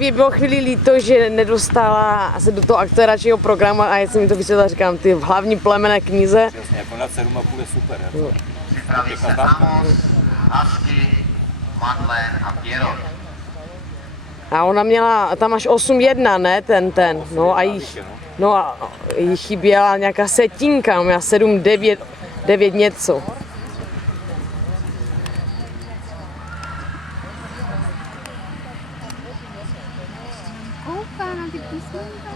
Mě bylo chvíli líto, že nedostala se do toho akceleračního programu a já jsem mi to vysvětlila, říkám, ty v hlavní plemenné knize. Jasně, jako na 7,5 je super. Jako. Připraví se Amos, Husky, Madeleine a Pierrot. A ona měla tam až 8,1, ne, ten. No a jí chyběla nějaká setinka, měla 7, 9 něco. Kouká na ty písmenka.